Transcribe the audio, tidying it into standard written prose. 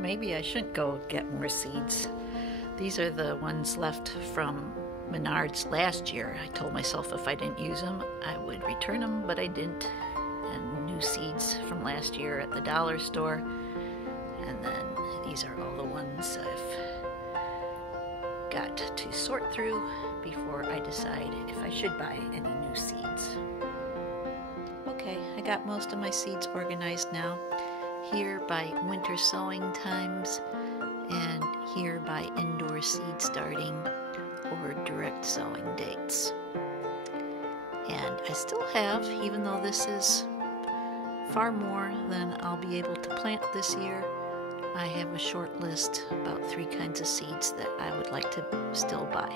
maybe I shouldn't go get more seeds. These are the ones left from Menards last year. I told myself if I didn't use them, I would return them, but I didn't. And new seeds from last year at the dollar store. And then these are all the ones I've got to sort through before I decide if I should buy any new seeds. Okay, I got most of my seeds organized now. Here by winter sowing times, and here by indoor seed starting or direct sowing dates. And I still have, even though this is far more than I'll be able to plant this year, I have a short list, about 3 kinds of seeds that I would like to still buy.